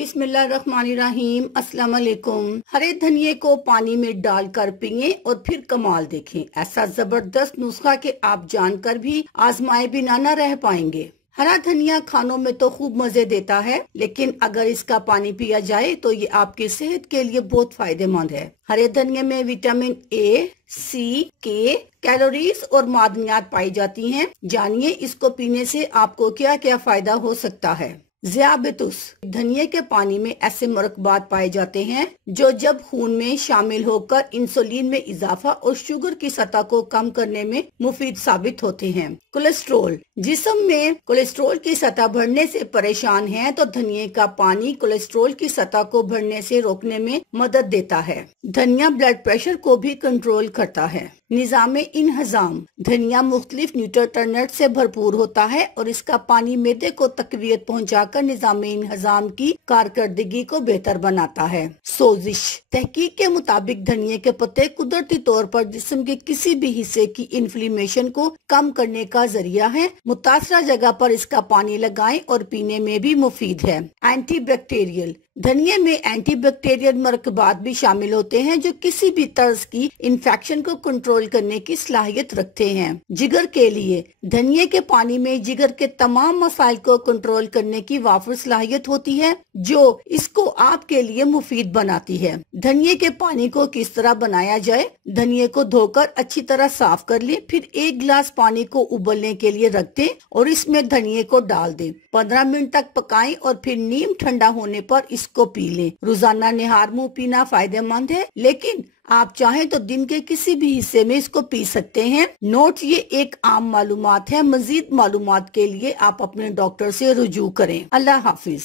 बिस्मिल्लाहिर्रहमानिर्रहीम। अस्सलाम वालेकुम। हरे धनिये को पानी में डालकर पिए और फिर कमाल देखें। ऐसा जबरदस्त नुस्खा कि आप जानकर भी आजमाए बिना न रह पाएंगे। हरा धनिया खानों में तो खूब मजे देता है, लेकिन अगर इसका पानी पिया जाए तो ये आपकी सेहत के लिए बहुत फायदेमंद है। हरे धनिये में विटामिन ए, सी, के, कैलोरीज और मादनियात पाई जाती हैं। जानिए इसको पीने से आपको क्या क्या फायदा हो सकता है। ज़ियाबितुस। धनिये के पानी में ऐसे मरकबात पाए जाते हैं जो जब खून में शामिल होकर इंसुलिन में इजाफा और शुगर की सतह को कम करने में मुफीद साबित होते हैं। कोलेस्ट्रोल। जिस्म में कोलेस्ट्रोल की सतह बढ़ने से परेशान हैं तो धनिये का पानी कोलेस्ट्रोल की सतह को बढ़ने से रोकने में मदद देता है। धनिया ब्लड प्रेशर को भी कंट्रोल करता है। निज़ामे इंहजाम। धनिया मुख्तलिफ न्यूट्रिएंट्स से भरपूर होता है और इसका पानी मैदे को तकवीयत पहुंचाकर निज़ामे इंहजाम की कारकर्दगी को बेहतर बनाता है। सोजिश। तहकीक के मुताबिक धनिये के पत्ते कुदरती तौर पर जिस्म के किसी भी हिस्से की इन्फ्लेमेशन को कम करने का जरिया है। मुतासरा जगह पर इसका पानी लगाएं और पीने में भी मुफीद है। एंटीबैक्टीरियल। धनिये में एंटीबैक्टीरियल मरकबात भी शामिल होते हैं जो किसी भी तर्ज की इन्फेक्शन को कंट्रोल करने की सलाहियत रखते हैं। जिगर के लिए धनिये के पानी में जिगर के तमाम मसाइल को कंट्रोल करने की वाफिर सलाहियत होती है जो इसको आपके लिए मुफीद बनाती है। धनिये के पानी को किस तरह बनाया जाए। धनिये को धोकर अच्छी तरह साफ कर लें, फिर 1 गिलास पानी को उबलने के लिए रख दें और इसमें धनिये को डाल दें। 15 मिनट तक पकाएं और फिर नीम ठंडा होने पर इसको पी लें। रोजाना निहार मुंह पीना फायदेमंद है, लेकिन आप चाहें तो दिन के किसी भी हिस्से में इसको पी सकते हैं। नोट, ये एक आम मालूमात है। मजीद मालूमात के लिए आप अपने डॉक्टर से रुजू करें। अल्लाह हाफिज।